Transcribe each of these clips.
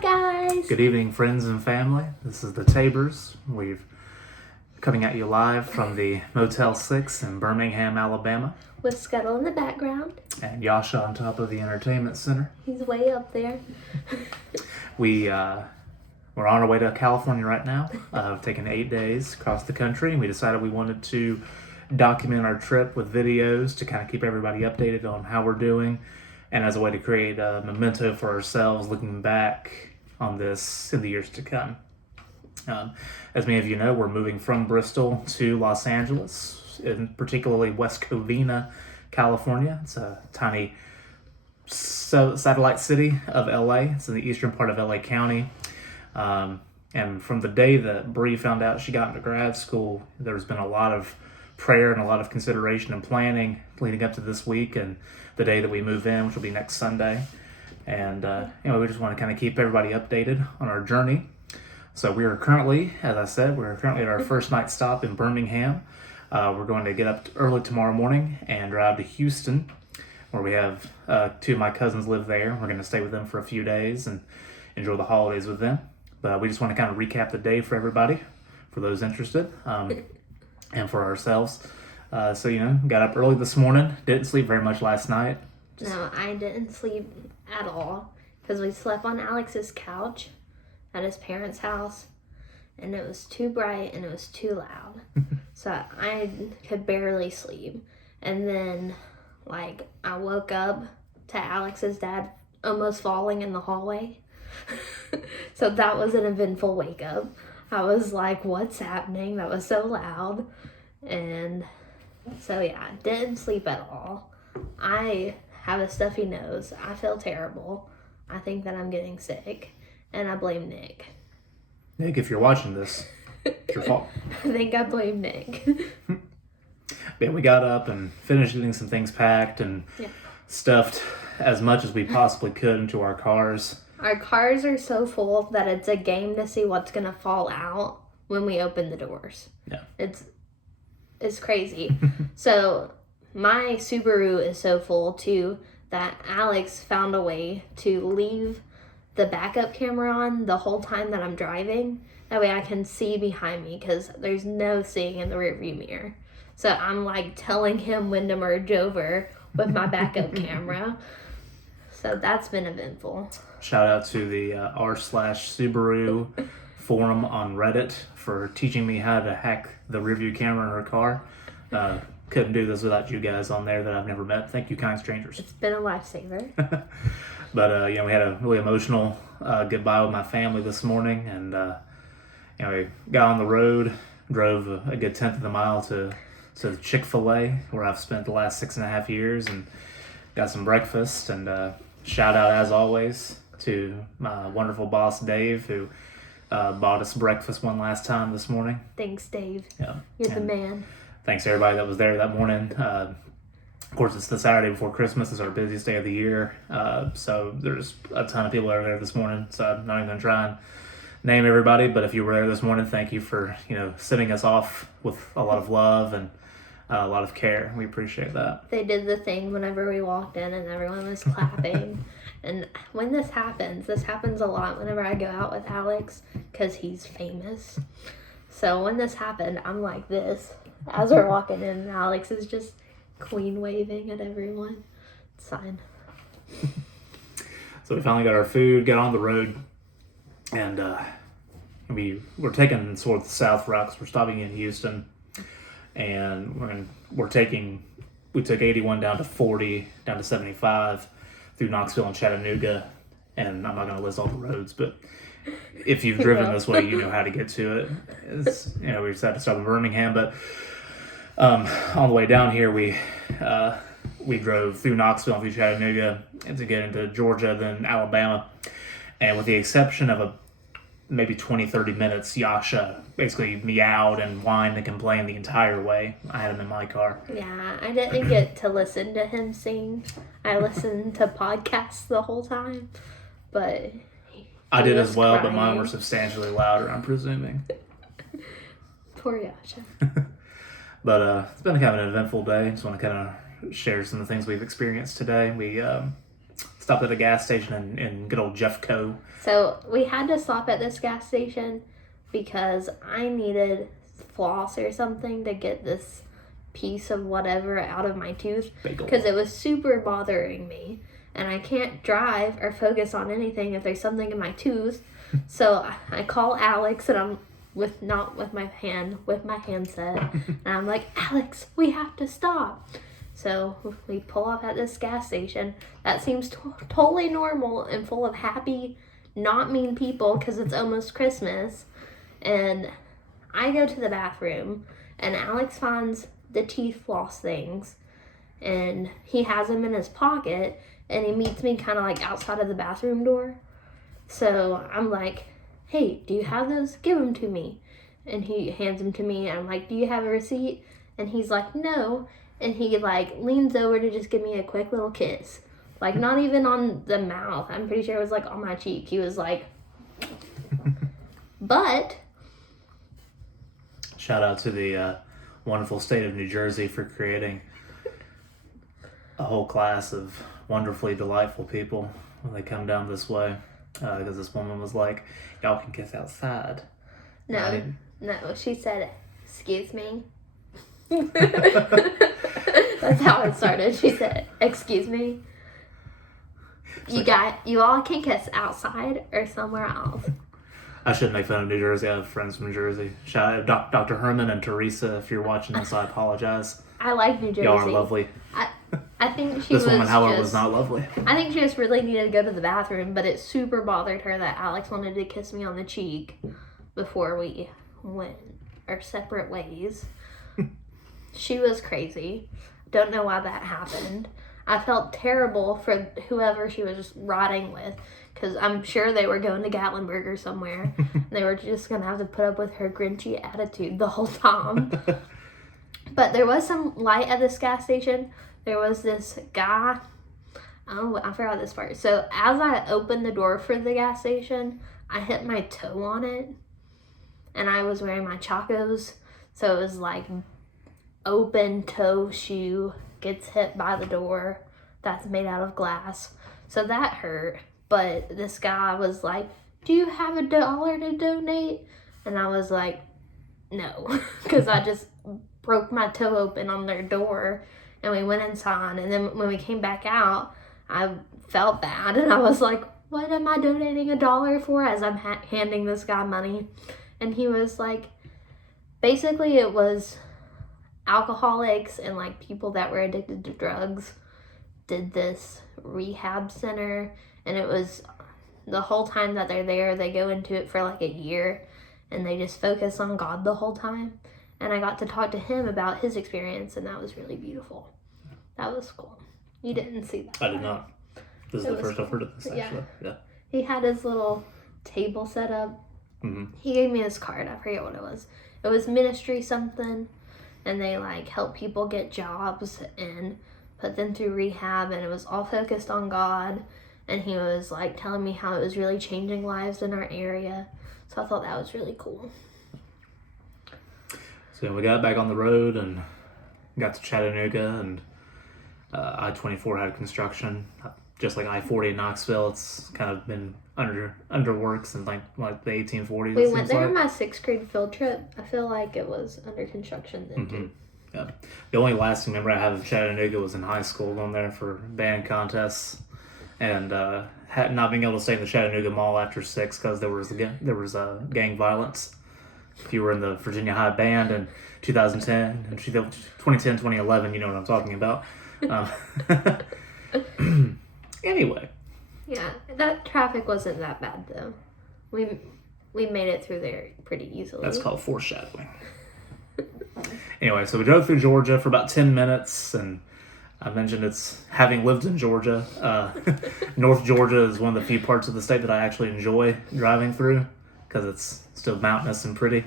guys. Good evening, friends and family. This is the Tabors. We're coming at you live from the Motel 6 in Birmingham, Alabama. With Scuttle in the background. And Yasha on top of the entertainment center. He's way up there. We're on our way to California right now. We've taken 8 days across the country, and we decided we wanted to document our trip with videos to kind of keep everybody updated on how we're doing, and as a way to create a memento for ourselves looking back on this in the years to come. As many of you know, we're moving from Bristol to Los Angeles, in particularly West Covina, California. It's a tiny satellite city of LA. It's in the eastern part of LA County. And from the day that Bree found out she got into grad school, there's been a lot of prayer and a lot of consideration and planning leading up to this week and the day that we move in, which will be next Sunday. And we just want to kind of keep everybody updated on our journey. So we are currently, as I said, at our first night stop in Birmingham. We're going to get up early tomorrow morning and drive to Houston, where we have two of my cousins live there. We're going to stay with them for a few days and enjoy the holidays with them. But we just want to kind of recap the day for everybody, for those interested, and for ourselves. Got up early this morning. Didn't sleep very much last night. No, I didn't sleep at all because we slept on Alex's couch at his parents' house, and it was too bright and it was too loud. So I could barely sleep. And then, I woke up to Alex's dad almost falling in the hallway. So that was an eventful wake up. I was like, what's happening? That was so loud. And so yeah, didn't sleep at all. I have a stuffy nose. I feel terrible. I think that I'm getting sick. And I blame Nick. Nick, if you're watching this, it's your fault. I think I blame Nick. Yeah, we got up and finished getting some things packed and stuffed as much as we possibly could into our cars. Our cars are so full that it's a game to see what's going to fall out when we open the doors. Yeah. It's crazy. So my Subaru is so full too that Alex found a way to leave the backup camera on the whole time that I'm driving. That way I can see behind me because there's no seeing in the rearview mirror. So I'm telling him when to merge over with my backup camera. So that's been eventful. Shout out to the r/Subaru forum on Reddit for teaching me how to hack the rearview camera in her car. Couldn't do this without you guys on there that I've never met. Thank you, kind strangers. It's been a lifesaver. But we had a really emotional goodbye with my family this morning, and we got on the road, drove a good 1/10 of the mile to Chick-fil-A, where I've spent the last 6.5 years, and got some breakfast. And shout out, as always, to my wonderful boss, Dave, who bought us breakfast one last time this morning. Thanks, Dave. Yeah. You're the man. Thanks to everybody that was there that morning. Of course, it's the Saturday before Christmas. It's our busiest day of the year. So there's a ton of people that are there this morning. So I'm not even going to try and name everybody. But if you were there this morning, thank you for, sending us off with a lot of love and a lot of care. We appreciate that. They did the thing whenever we walked in and everyone was clapping. And when this happens a lot whenever I go out with Alex because he's famous. So when this happened, I'm like this as we're walking in, and Alex is just queen waving at everyone. It's fine. So we finally got our food, got on the road, and we're taking sort of the south route because we're stopping in Houston, and we took 81 down to 40, down to 75 through Knoxville and Chattanooga, and I'm not going to list all the roads, but if you've driven this way, you know how to get to it. We just had to stop in Birmingham, but on the way down here, we drove through Knoxville and through Chattanooga and to get into Georgia, then Alabama. And with the exception of maybe 20-30 minutes, Yasha basically meowed and whined and complained the entire way. I had him in my car. Yeah, I didn't get to listen to him sing. I listened to podcasts the whole time, but I did as well, but mine were substantially louder, I'm presuming. Poor Yasha. But it's been kind of an eventful day. Just want to kind of share some of the things we've experienced today. We stopped stopped at a gas station in good old Jeffco. So we had to stop at this gas station because I needed floss or something to get this piece of whatever out of my tooth because it was super bothering me, and I can't drive or focus on anything if there's something in my tooth. So I call Alex, and I'm with my handset, and I'm like, Alex, we have to stop. So we pull up at this gas station that seems totally normal and full of happy, not mean people because it's almost Christmas. And I go to the bathroom, and Alex finds the teeth floss things, and he has them in his pocket, and he meets me kind of like outside of the bathroom door. So I'm like, hey, do you have those? Give them to me. And he hands them to me, and I'm like, do you have a receipt? And he's like, no. And he like leans over to just give me a quick little kiss. Like not even on the mouth. I'm pretty sure it was like on my cheek. He was like, but. Shout out to the wonderful state of New Jersey for creating a whole class of wonderfully delightful people when they come down this way. Because this woman was like, y'all can kiss outside. No, she said, excuse me. That's how it started. She said, excuse me. You all can kiss outside or somewhere else. I shouldn't make fun of New Jersey. I have friends from New Jersey. Shout out Dr. Herman and Teresa. If you're watching this, I apologize. I like New Jersey. Y'all are lovely. I think this woman, however, was not lovely. I think she just really needed to go to the bathroom, but it super bothered her that Alex wanted to kiss me on the cheek before we went our separate ways. She was crazy. Don't know why that happened. I felt terrible for whoever she was riding with, because I'm sure they were going to Gatlinburg or somewhere. They were just going to have to put up with her grinchy attitude the whole time. But there was some light at this gas station. There was this guy. Oh, I forgot this part. So as I opened the door for the gas station, I hit my toe on it. And I was wearing my Chacos. So it was like open toe shoe gets hit by the door that's made out of glass. So that hurt. But this guy was like, do you have $1 to donate? And I was like, no. Because I just broke my toe open on their door. And we went inside. And then when we came back out, I felt bad. And I was like, what am I donating $1 for? As I'm handing this guy money. And he was like, basically it was alcoholics and like people that were addicted to drugs did this rehab center, and it was the whole time that they're there, they go into it for like a year and they just focus on God the whole time. And I got to talk to him about his experience, and that was really beautiful. That was cool. You didn't see that. I did not. This is the first I've heard of this, actually. Yeah. He had his little table set up. Mm-hmm. He gave me his card. I forget what it was. It was ministry something, and they like help people get jobs and put them through rehab, and it was all focused on God. And he was like telling me how it was really changing lives in our area. So I thought that was really cool. So we got back on the road and got to Chattanooga, and I-24 had construction. Just like I-40 in Knoxville, it's kind of been under work since like the 1840s. We went there on my 6th grade field trip. I feel like it was under construction then too. Yeah. The only lasting memory I have of Chattanooga was in high school, going there for band contests, and not being able to stay in the Chattanooga Mall after 6 because there was gang violence. If you were in the Virginia High Band in 2010 and 2010, 2011, you know what I'm talking about. Anyway. Yeah, that traffic wasn't that bad though. We made it through there pretty easily. That's called foreshadowing. Anyway, so we drove through Georgia for about 10 minutes, and I mentioned it's having lived in Georgia. North Georgia is one of the few parts of the state that I actually enjoy driving through because it's still mountainous and pretty.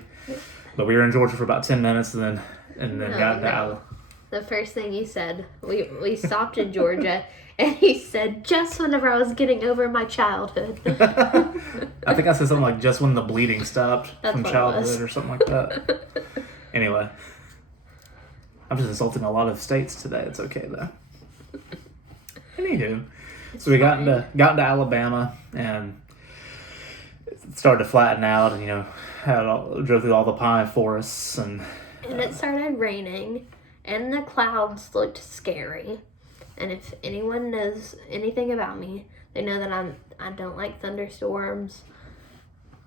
But we were in Georgia for about 10 minutes, and then got to Alabama. The first thing he said, we stopped in Georgia, and he said, just whenever I was getting over my childhood. I think I said something like, just when the bleeding stopped from childhood or something like that. Anyway, I'm just insulting a lot of states today. It's okay, though. Anywho, So we got into Alabama, and it started to flatten out, and drove through all the pine forests, and it started raining, and the clouds looked scary. And if anyone knows anything about me, they know that I don't like thunderstorms.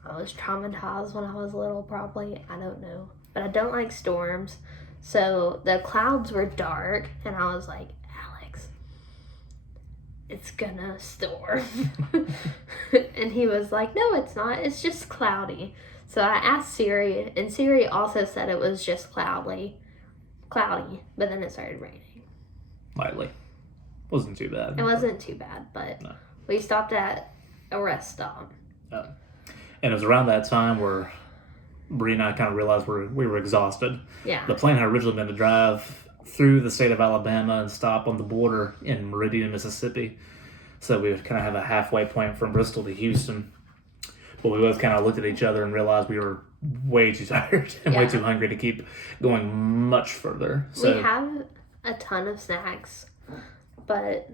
I was traumatized when I was little, probably. I don't know. But I don't like storms. So the clouds were dark, and I was like, Alex, it's gonna storm. And he was like, no, it's not. It's just cloudy. So I asked Siri, and Siri also said it was just cloudy. But then it started raining. Lightly. Wasn't too bad. It wasn't too bad, but no. We stopped at a rest stop. And it was around that time where Bree and I kind of realized we were exhausted. Yeah. The plan had originally been to drive through the state of Alabama and stop on the border in Meridian, Mississippi. So we would kind of have a halfway point from Bristol to Houston. But we both kind of looked at each other and realized we were way too tired and way too hungry to keep going much further. So we have a ton of snacks, but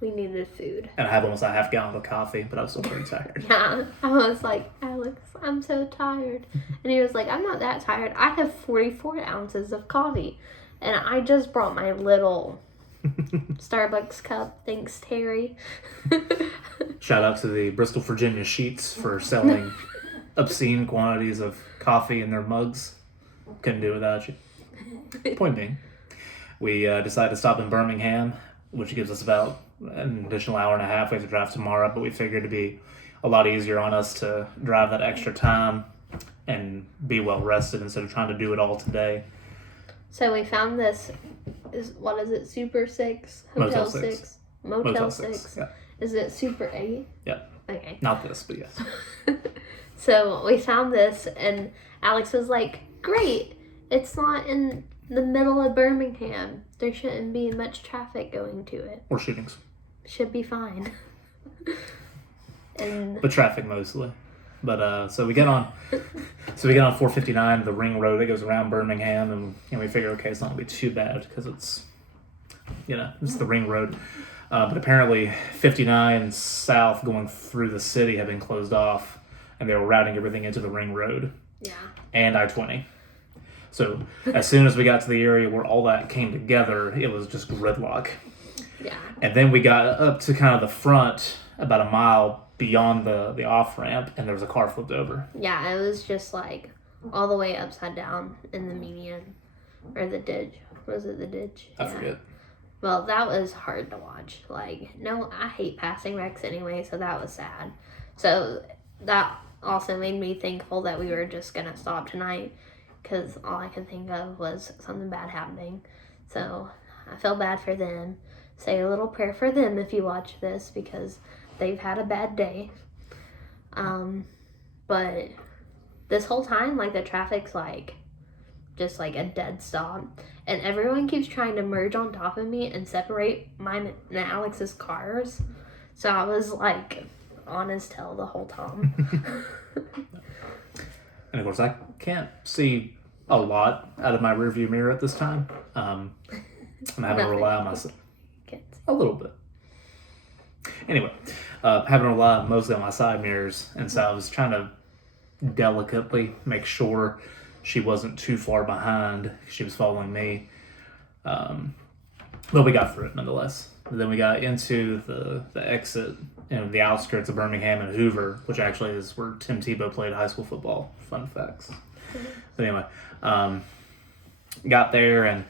we needed food. And I have almost a half gallon of coffee, but I was still pretty tired. Yeah. I was like, Alex, I'm so tired. And he was like, I'm not that tired. I have 44 ounces of coffee. And I just brought my little Starbucks cup. Thanks, Terry. Shout out to the Bristol, Virginia Sheets for selling obscene quantities of coffee in their mugs. Couldn't do it without you. Point being, we decided to stop in Birmingham, which gives us about an additional hour and a half. We have to drive tomorrow, but we figured it'd be a lot easier on us to drive that extra time and be well rested instead of trying to do it all today. So we found this, what is it, Super 6? Hotel 6? Motel 6. Yeah. Is it Super 8? Yep. Okay. Not this, but yes. So we found this, and Alex was like, great, it's not in the middle of Birmingham. There shouldn't be much traffic going to it. Or shootings. Should be fine. But traffic mostly. But so we get on 459, the ring road that goes around Birmingham, and we figure, okay, it's not gonna be too bad because it's the ring road. But apparently 59 south going through the city had been closed off, and they were routing everything into the ring road. Yeah. And I-20. So as soon as we got to the area where all that came together, it was just gridlock. Yeah. And then we got up to kind of the front, about a mile beyond the off-ramp, and there was a car flipped over. Yeah, it was just like all the way upside down in the median. Or the ditch. Was it the ditch? I forget. Well, that was hard to watch. Like, no, I hate passing wrecks anyway, so that was sad. So that also made me thankful that we were just going to stop tonight, because all I could think of was something bad happening. So I feel bad for them. Say a little prayer for them if you watch this, because they've had a bad day. But this whole time, like, the traffic's like just like a dead stop, and everyone keeps trying to merge on top of me and separate mine and Alex's cars. So I was like on his tail the whole time. And of course, I can't see a lot out of my rearview mirror at this time. I'm having to rely on myself a little bit. Anyway, having to rely mostly on my side mirrors, and so I was trying to delicately make sure she wasn't too far behind. She was following me. But we got through it nonetheless. And then we got into the exit in the outskirts of Birmingham and Hoover, which actually is where Tim Tebow played high school football. Fun facts. But anyway, got there, and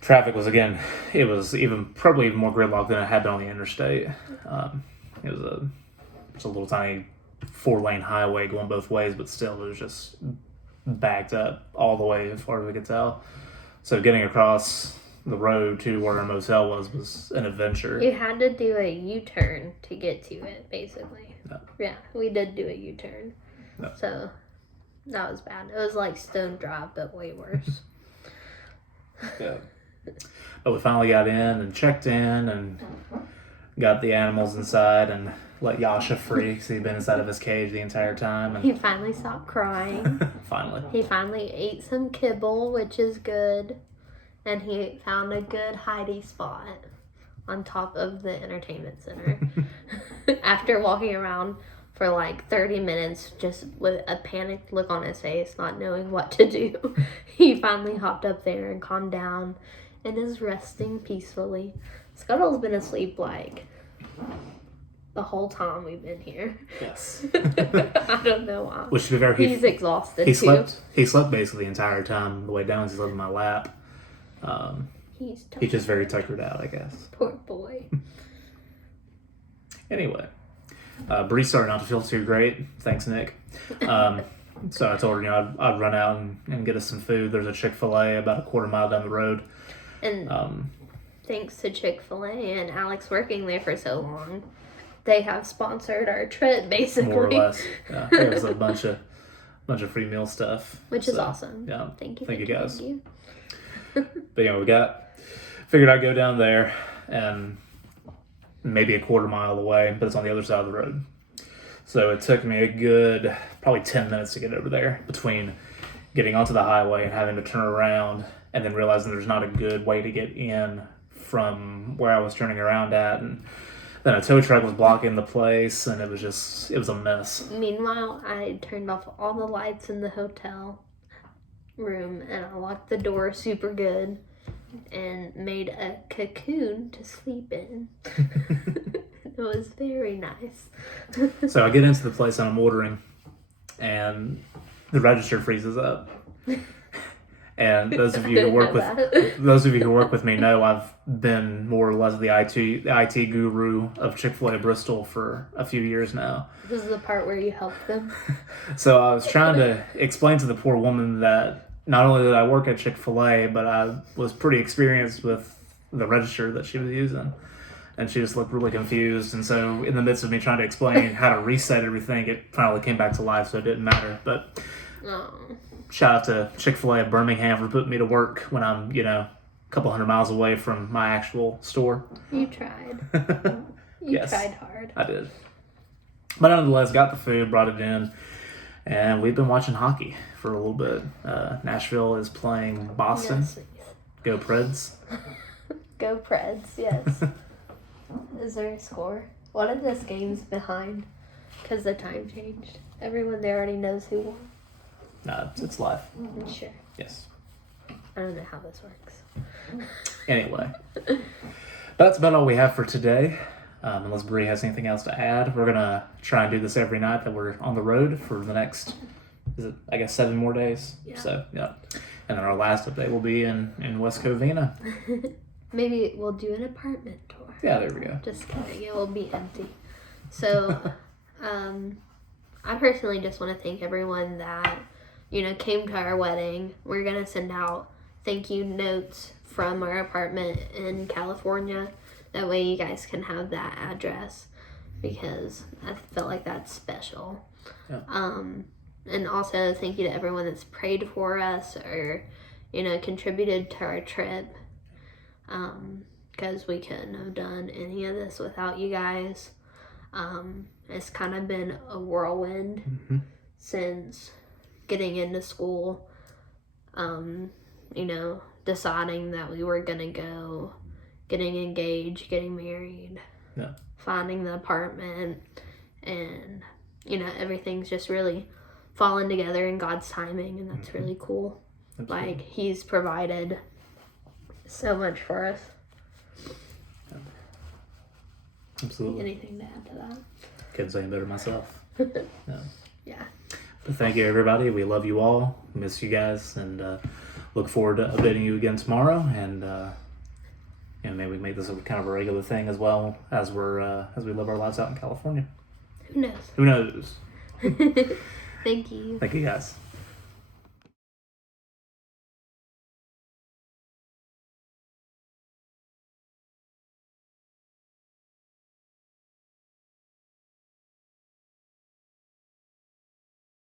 traffic was, again, it was probably even more gridlocked than it had been on the interstate. It was a little tiny 4-lane highway going both ways, but still it was just backed up all the way as far as we could tell. So getting across the road to where our motel was an adventure. You had to do a U-turn to get to it, basically. No. Yeah, we did do a U-turn. No. So that was bad. It was like Stone Drive, but way worse. Yeah. But we finally got in and checked in and got the animals inside and let Yasha free because he'd been inside of his cage the entire time. And he finally stopped crying. Finally. He finally ate some kibble, which is good. And he found a good hidey spot. on top of the entertainment center. After walking around for like 30 minutes just with a panicked look on his face, not knowing what to do, he finally hopped up there and calmed down and is resting peacefully. Scuttle's been asleep like the whole time we've been here. Yes. I don't know why. Which, to be fair, he's exhausted he too. He slept basically the entire time. The way down, he slept in my lap. He's just very tuckered out, I guess. Poor boy. Anyway, Bree started not to feel too great. Thanks, Nick. So I told her, I'd run out and get us some food. There's a Chick-fil-A about a quarter mile down the road. And thanks to Chick-fil-A and Alex working there for so long, they have sponsored our trip, basically. More or less. Yeah, it was a bunch of free meal stuff. Which is awesome. Yeah. Thank you guys. Thank you. But figured I'd go down there and maybe a quarter mile away, but it's on the other side of the road. So it took me a good probably 10 minutes to get over there between getting onto the highway and having to turn around and then realizing there's not a good way to get in from where I was turning around at. And then a tow truck was blocking the place, and it was a mess. Meanwhile, I turned off all the lights in the hotel room and I locked the door super good and made a cocoon to sleep in. It was very nice. So I get into the place and I'm ordering, and the register freezes up. And those of you who work with me know I've been more or less the IT guru of Chick-fil-A Bristol for a few years now. This is the part where you help them. So I was trying to explain to the poor woman that not only did I work at Chick-fil-A, but I was pretty experienced with the register that she was using. And she just looked really confused. And so in the midst of me trying to explain how to reset everything, it finally came back to life, so it didn't matter. But shout out to Chick-fil-A of Birmingham for putting me to work when I'm, a couple hundred miles away from my actual store. You tried. You tried hard. I did. But nonetheless, got the food, brought it in, and we've been watching hockey for a little bit. Nashville is playing Boston. Yes. Go Preds. Go Preds, yes. Is there a score? What are this game's behind? Because the time changed. Everyone there already knows who won. No, it's live. Sure. Yes. I don't know how this works. Anyway. That's about all we have for today. Unless Bree has anything else to add. We're going to try and do this every night that we're on the road for the next, 7 more days? Yeah. So, yeah. And then our last update will be in West Covina. Maybe we'll do an apartment tour. Yeah, there we go. Just kidding. It will be empty. So, I personally just want to thank everyone that, came to our wedding. We're going to send out thank you notes from our apartment in California. That way you guys can have that address because I felt like that's special. Yeah. And also thank you to everyone that's prayed for us or, contributed to our trip. Because we couldn't have done any of this without you guys. It's kind of been a whirlwind since getting into school, deciding that we were going to go, getting engaged, getting married, finding the apartment, and, everything's just really fallen together in God's timing, and that's really cool. Absolutely. Like, He's provided so much for us. Absolutely. Anything to add to that? Couldn't say it better myself. Yeah. But thank you, everybody. We love you all. Miss you guys, and look forward to updating you again tomorrow. And maybe we make this a kind of a regular thing as well as we live our lives out in California. Who knows? Who knows? Thank you. Thank you, guys.